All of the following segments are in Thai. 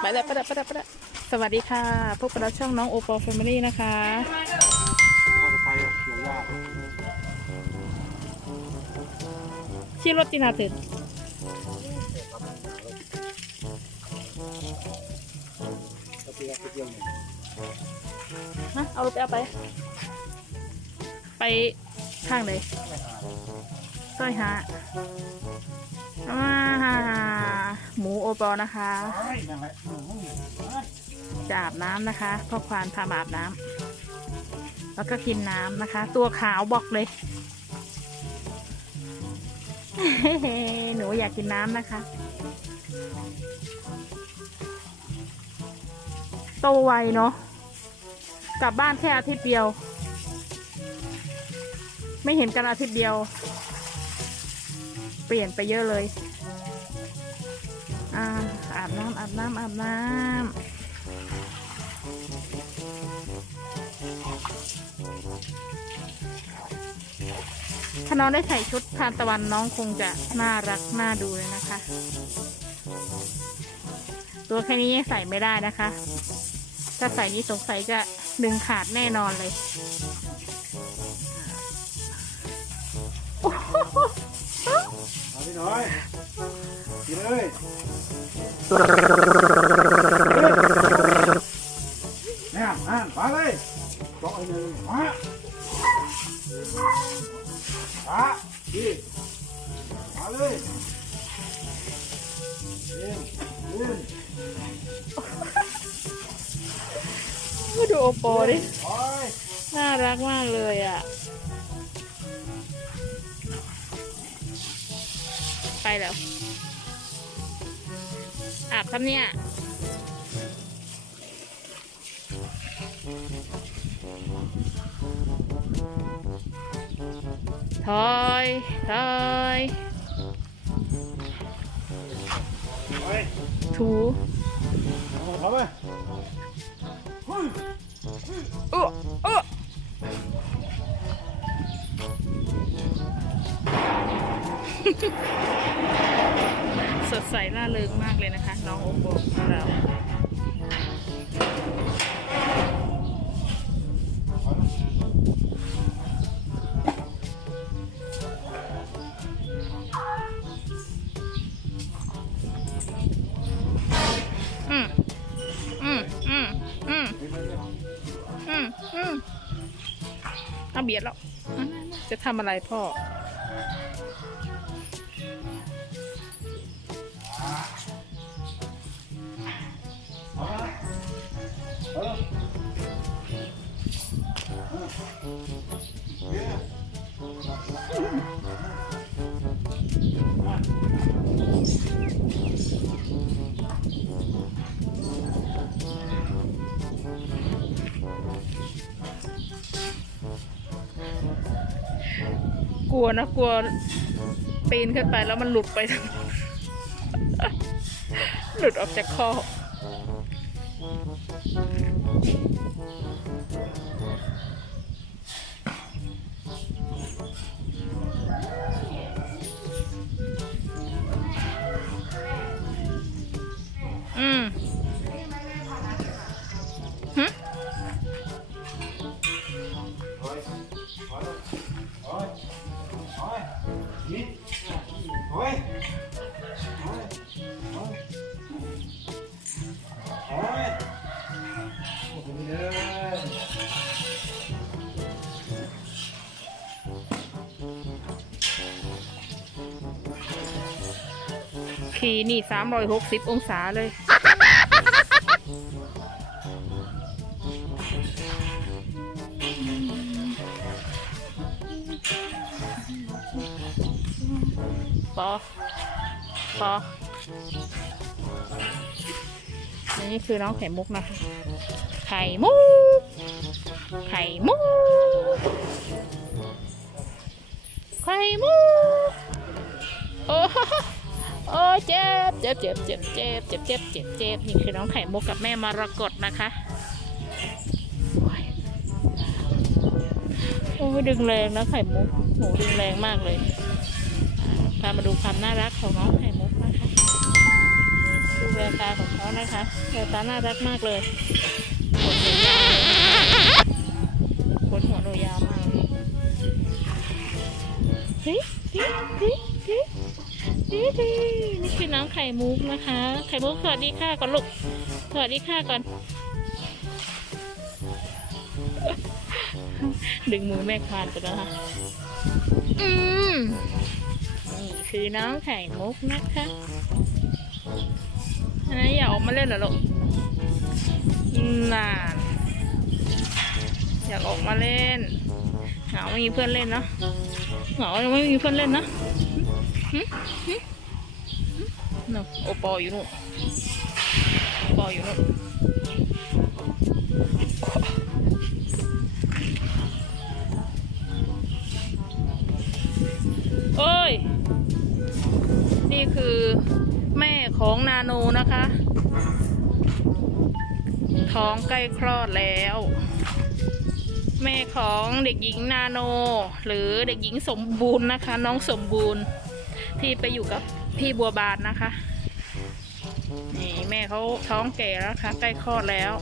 ไปแล้วไปแล้วไปแล้วไปแล้วสวัสดีค่ะ พบกับเราช่องน้องโอปอลแฟมิลี่นะคะมอเตอร์ไซค์เกี่ยวหญ้าขี่รถตินาตื่นก็คือว่าเกี่ยวหนึ่งนะเอารถไปเอาไป ไปทางไหนซอยหา อ่าหมูโอปอลนะคะไอ้นั่นแหละอืมจะอาบน้ำนะคะพ่อควานพามาอาบน้ำแล้วก็กินน้ำนะคะ ตัวขาวบอกเลย หนูอยากกินน้ำนะคะ โตไวเนาะกลับบ้านแค่อาทิตย์เดียว ไม่เห็นกันอาทิตย์เดียว เปลี่ยนไปเยอะเลยอ่าอาบน้ำอาบน้ำอาบน้ำถ้าน้องได้ใส่ชุดทานตะวันน้องคงจะน่ารักน่าดูเลยนะคะ ตัวแค่นี้ยังใส่ไม่ได้นะคะ ถ้าใส่นี้สงสัยจะดึงขาดแน่นอนเลยเอาพี่ น้อยกินเลยเนี่ยอ่านมาเลยสองไอ้หนึ่งมามาดีมาเลยเล่นเล่นดูโอโปดิโอ้ยน่ารักมากเลยอะ ไปแล้วอาบครับเนี่ยถอยถอยโอ้ยถูเอาเข้าไปเฮ้ยเออเออ สดใสร่าเริงมากเลยนะคะ น้องโอโบของเราอืมอืมอืมอืมอืมอืมเอาเบียดแล้ว จะทำอะไรพ่อ Yeah. กลัวนะกลัวปีนขึ้นไปแล้วมันหลุดไป หลุดออกจากคอ ขี่นี่สามร้อยหกสิบองศาเลย ปออันนี้คือน้องไข่มุกนะคะ ไข่มุก ไข่มุก ไข่มุก โอ้โหโอ้เจ็บเจ็บเจ็บเจ็บเจ็บเจ็บเจ็บเจ็บเจ็บนี่คือน้องไข่มุกกับแม่มรกตนะคะโอ้ยโอ้ยดึงแรงนะไข่มุกโหดึงแรงมากเลย พามาดูความน่ารักของน้องไข่มุกนะคะดูแววตาของเขานะคะแววตาน่ารักมากเลยขนหัวยาวเลยขนหัวหนูยาวมากเฮ้ยเฮ้ยเฮ้ยเฮ้ยเฮ้ยนี่คือน้องไข่มุกนะคะ ไข่มุกสวัสดีค่ะก่อนลูกสวัสดีค่ะก่อน ดึงมือแม่ควานไปแล้วค่ะอืม คือน้องไข่มุกนะคะอันนี้อยากออกมาเล่นหรอลูกนานอยากออกมาเล่นเหงาไม่มีเพื่อนเล่นเนาะเหงาไม่มีเพื่อนเล่นนะหึหึหึนู่นโอปออยู่นู่นโอปออยู่นู่น คือแม่ของนาโนนะคะ ท้องใกล้คลอดแล้ว แม่ของเด็กหญิงนาโน หรือเด็กหญิงสมบูรณ์นะคะ น้องสมบูรณ์ที่ไปอยู่กับพี่บัวบานนะคะนี่แม่เขาท้องแก่แล้วนะคะใกล้คลอดแล้ว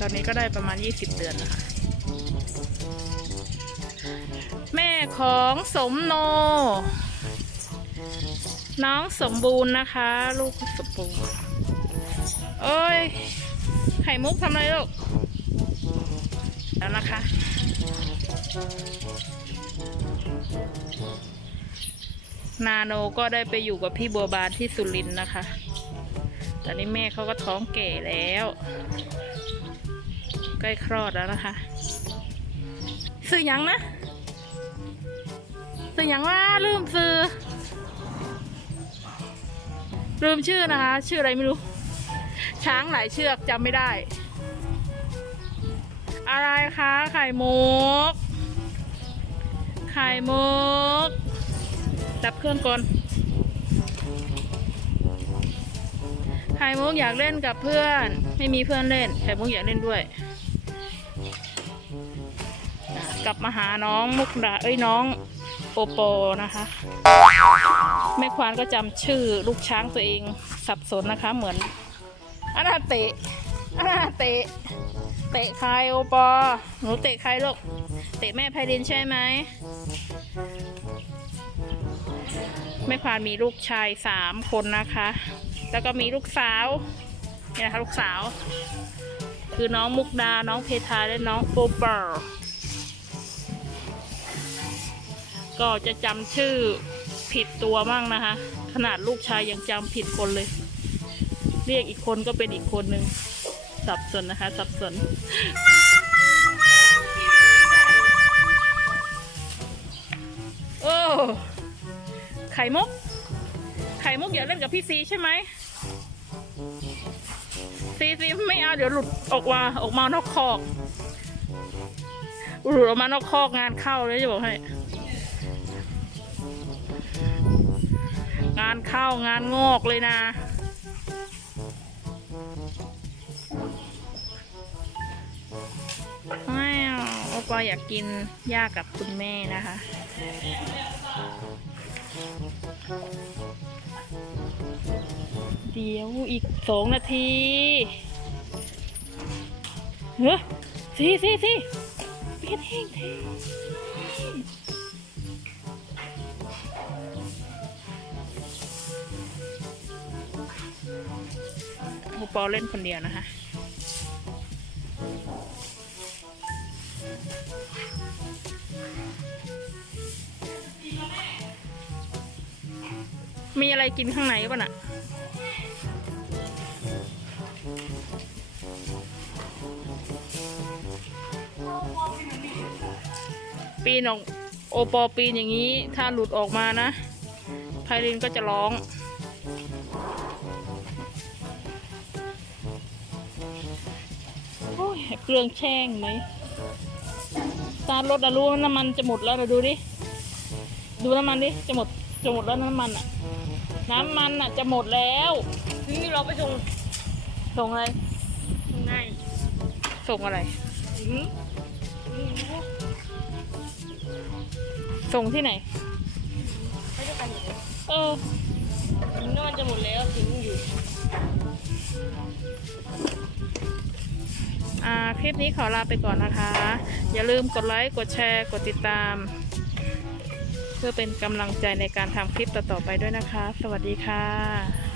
ตอนนี้ก็ได้ประมาณ 20 เดือนนะคะ ของสมโน น้องสมบูรณ์นะคะ ลูกสมบูรณ์โอ้ย ไข่มุกทำอะไรลูก แล้วนะคะ นาโนก็ได้ไปอยู่กับพี่บัวบานที่สุรินทร์นะคะ ตอนนี้แม่เขาก็ท้องแก่แล้ว ใกล้คลอดแล้วนะคะ ซื้อยังนะ ซื้อหยังว่าลืมซื้อลืมชื่อนะคะ ชื่ออะไรไม่รู้ ช้างหลายเชือกจำไม่ได้ อะไรคะไข่มุก ไข่มุก ดับเครื่องก่อนไข่มุกอยากเล่นกับเพื่อน ไม่มีเพื่อนเล่นไข่มุกอยากเล่นด้วย กลับมาหาน้องมุกดาเอ้ยน้อง โอโปนะคะ แม่ควานก็จำชื่อลูกช้างตัวเองสับสนนะคะ เหมือนอันาเตะอันาเตะเตะใครโอปอ หนูเตะใครลูก เตะแม่ไพรินใช่ไหมแม่ควานมีลูกชายสามคนนะคะ แล้วก็มีลูกสาว นี่นะคะลูกสาว คือน้องมุกดา น้องเพทา และน้องโอปอร์ ก็จะจำชื่อผิดตัวมั่งนะคะ ขนาดลูกชายยังจำผิดคนเลย เรียกอีกคนก็เป็นอีกคนหนึ่งสับสนนะคะ สับสน โอ้ไข่มุก ไข่มุกอย่าเล่นกับพี่ซีใช่ไหมซีซีไม่เอาเดี๋ยวหลุดออกมาออกมานอกคอกหลุดออกมานอกคอกงานเข้าเลยจะบอกให้านเข้างานงอกเลยนะ ไม่เอาโอปออยากกินหญ้ากับคุณแม่นะคะ เดี๋ยวอีกสองนาทีเฮ้ยสิสิสิเพียนแห้งแท้ โอปอเล่นคนเดียวนะคะมีอะไรกินข้างในป่ะน่ะ ปีนออกโอปอปีนอย่างนี้ ถ้าหลุดออกมานะไพรินก็จะร้อง เครื่องแช่งไหมตาร์ทรถอะรู้ว่าน้ำมันจะหมดแล้วนะดูดิ ดูน้ำมันดิ จะหมด จะหมดแล้วน้ำมันอะน้ำมันอะจะหมดแล้ว นี่เราไปส่งส่งอะไรข้างในส่งอะไรอืมอืมส่งที่ไหนไปด้วยกันอยู่เลยเออถึงน้ำมันจะหมดแล้ว คลิปนี้ขอลาไปก่อนนะคะ อย่าลืมกดไลค์กดแชร์ กดติดตาม เพื่อเป็นกำลังใจในการทำคลิปต่อๆไปด้วยนะคะ สวัสดีค่ะ